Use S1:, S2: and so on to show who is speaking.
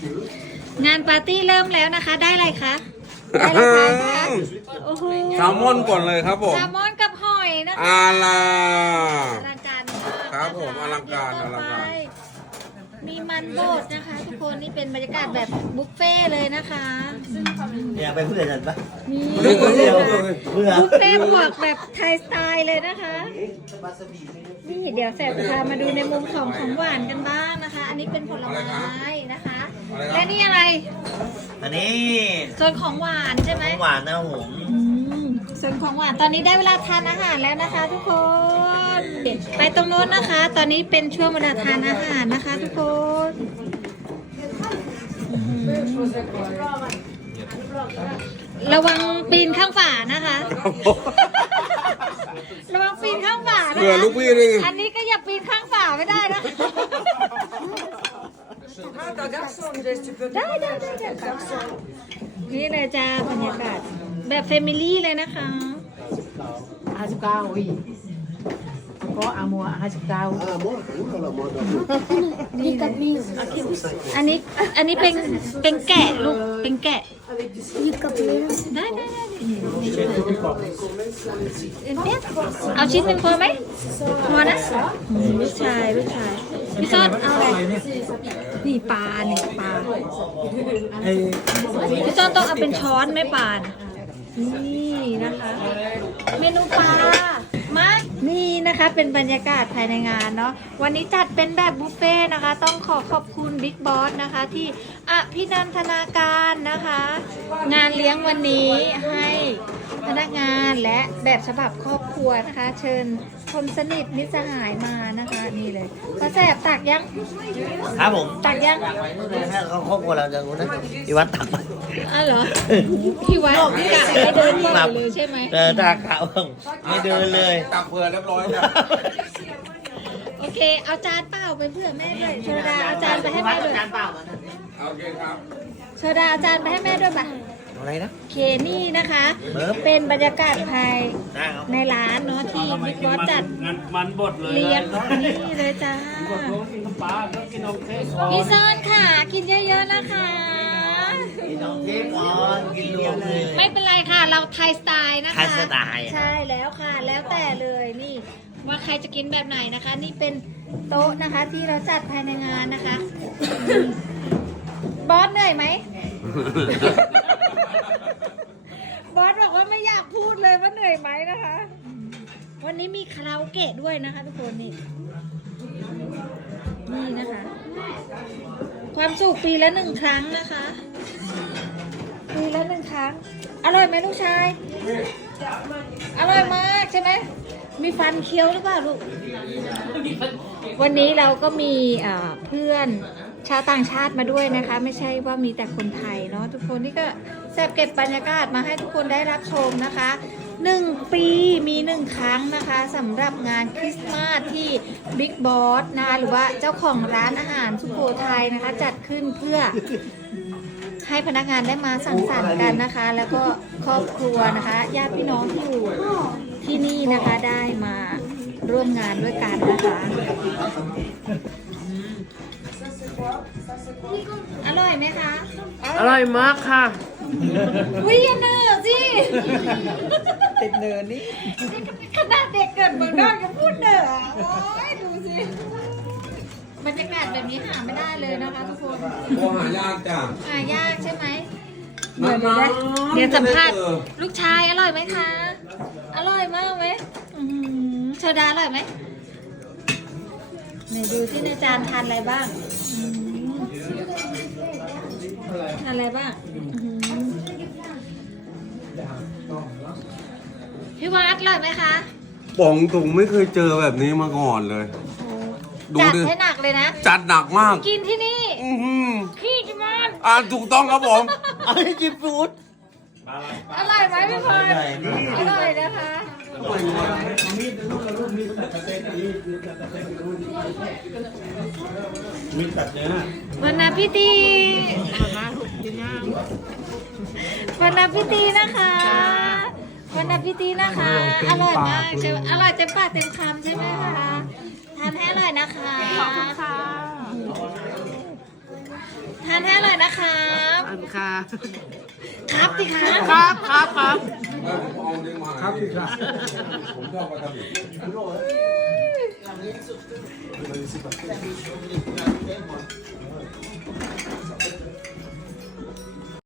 S1: งานปาร์ตี้เริ่มแล้วนะคะ ได้อะไรคะ ได้อะไรคะโอ้โห
S2: แซลมอนก่อนเลยครับผม
S1: แซลมอนกับหอยนะคะ
S2: อาลา
S1: อลังการมาก
S2: ครับผม
S1: นะะ
S2: อลังการ
S1: ต่
S2: อลังการ
S1: ไปมีมันโบดนะคะ ทุกคนนี่เป็นบรรยากาศแบบบุฟเฟ่เลยนะคะ
S3: อยากไปพูดอะไรกันปะ
S1: มี
S2: เดี๋ยว
S1: บุฟ
S3: เดี๋ยวเบื่อ
S1: เฟ่บวกแบบไทยสไตล์เลยนะคะ นี่เดี๋ยวแสบพามาดูในมุมของหวานกันบ้างนะคะ อันนี้เป็นผลไม้นะคะ และนี่อะไร
S3: อันนี้
S1: ส่วนของหวานใช่ไหม
S3: หวานนะผม
S1: ส่วนของหวานตอนนี้ได้เวลาทานอาหารแล้วนะคะ ทุกคน ไปตรงโน้นนะคะ ตอนนี้เป็นช่วงเวลาทานอาหารนะคะ ทุกคนระวังปีนข้างฝานะคะ ระวังปีนข้างฝานะคะ
S2: เผื่อลูกพี่นี่
S1: อันนี้ก็อย่าปีนข้างฝาไม่ได้นะ ได้นี่เลยจ้าบรรยากาศแบบเฟมิลี่เลยนะคะ
S4: 59, oui. Encore un mois, 59.
S1: นี่เลยอันนี้เป็นแกะลูกเป็นแกะได้เอาชิ้นหนึ่งพอไหมพอนะลูกชายพี่ซ่อนเอาอะไรนี่ปลาพี่ซ่อนต้องเอาเป็นช้อนไม่ปลานะนี่นะคะ เมนูปลามานี่นะคะเป็นบรรยากาศภายในงานเนาะวันนี้จัดเป็นแบบบุฟเฟ่ต์นะคะ ต้องขอบคุณบิ๊กบอสนะคะที่อภินันทนาการนะคะ งานเลี้ยงวันนี้ให้พนักงานและแบบฉบับครอบครัวนะคะ เชิญคนสนิทมิตรสหายมานะคะนี่เลยป้าแสบตักยัง
S3: ครับผม
S1: ตักยัง
S3: ถ้าเขาครอบครัวเราจะรู้นะอีวัดตักไป
S1: อ๋อเหรอพี่วัดกะให้เดินก่อนเลยใช่ไหม
S3: เดินตาขาวไม่เดินเลย
S2: ตักเผื่อเรียบร้อยแล้ว
S1: โอเค เอาจานเปล่าไปเผื่อแม่ด้วยโซดาเอาจานไปให้แม่ด้วย
S2: โอเคครับ
S1: โซดาเอาจานไปให้แม่ด้วยป่ะ
S3: อะไรนะ
S1: โอเคนี่นะคะ
S3: เบิร์ฟ
S1: เป็นบรรยากาศภาย
S3: ได้ครับ
S1: ในร้านเนาะที่บิ๊กบอสจัด
S5: มันบดเลย
S1: เลี้ยงนี่เลยจ้า
S5: กินน้ำปลาก็กินนมเค้ก
S1: พี่ซ่อนค่ะ กินเยอะๆนะคะ
S3: กินน้องเค้กก่อนกินรวมเลย
S1: ไม่เป็นไรค่ะ เราไทยสไตล์นะคะ
S3: ไทยสไตล์
S1: ใช่แล้วค่ะ แล้วแต่เลยนี่ ว่าใครจะกินแบบไหนนะคะ นี่เป็นโต๊ะนะคะที่เราจัดภายในงานนะคะ บอสเหนื่อยไหม บอสบอกว่าไม่อยากพูดเลยว่าเหนื่อยไหมนะคะ วันนี้มีคาราโอเกะด้วยนะคะทุกคนนี่นะคะ ความสุขปีละ1 ครั้งนะคะ ปีละ1 ครั้ง อร่อยไหมลูกชาย อร่อยมากใช่ไหม มีฟันเคี้ยวหรือเปล่าลูก วันนี้เราก็มีเพื่อนชาวต่างชาติมาด้วยนะคะ ไม่ใช่ว่ามีแต่คนไทยเนาะทุกคนนี่ก็แซ่บเก็บบรรยากาศมาให้ทุกคนได้รับชมนะคะ1 ปีมี 1 ครั้งนะคะสำหรับงานคริสต์มาสที่บิ๊กบอสนะคะหรือว่าเจ้าของร้านอาหารสุโขทัยนะคะ จัดขึ้นเพื่อให้พนักงานได้มาสังสรรค์กันนะคะ แล้วก็ครอบครัวนะคะญาติพี่น้องที่อยู่ที่นี่นะคะได้มาร่วมงานด้วยกันนะคะ อร่อยไหมคะ
S4: อร่อยมากค่ะ
S1: วิ่งเนอร์สิ
S4: ติดเนินนี่
S1: ขนาดเด็กเกิดเมืองนอกยังพูดเนอร์โอ้ยดูสิ บรรยากาศแบบนี้หาไม่ได้เลยนะคะทุกคน
S2: โอ้หายากจ้ะ
S1: หายากใช่ไหม
S2: นานๆ
S1: เดี๋ยวสัมภาษณ์
S2: ไม่ได้เจอ
S1: ลูกชายอร่อยไหมคะ อร่อยมากไหมโซดาอร่อยไหมไหนดูที่ในจานทานอะไรบ้างทานอะไรบ้างพี่วัดอร่อยไหมคะ
S2: ป๋องถุงไม่เคยเจอแบบนี้มาก่อนเลย ดู
S1: จัด
S2: ดิ
S1: ให้หนักเลยนะ
S2: จัดหนักมาก
S1: กินที่นี่
S2: อื้อหือ
S1: ขี้จิมัน
S2: ถูกต้องครับผม
S3: อันนี้จิบฟูด
S1: อร่อยไหมพี่พล
S3: อร่อยนี่
S1: อร่อยนะคะ
S5: มีตัดเนื้อ
S1: วันนาพิธีวันนาพิธีนะคะวันนาพิธีนะคะ อร่อยมากใช่ไหมอร่อยเต็มปากเต็มคำใช่ไหมคะทานให้อร่อยนะคะขอบคุณค่ะทานให้อร่อยนะ
S4: ค่ะ
S1: ครับสิคะ
S4: ครับครับครับ
S2: ครับพี่ครับผมชอบมาทำอีก
S1: อ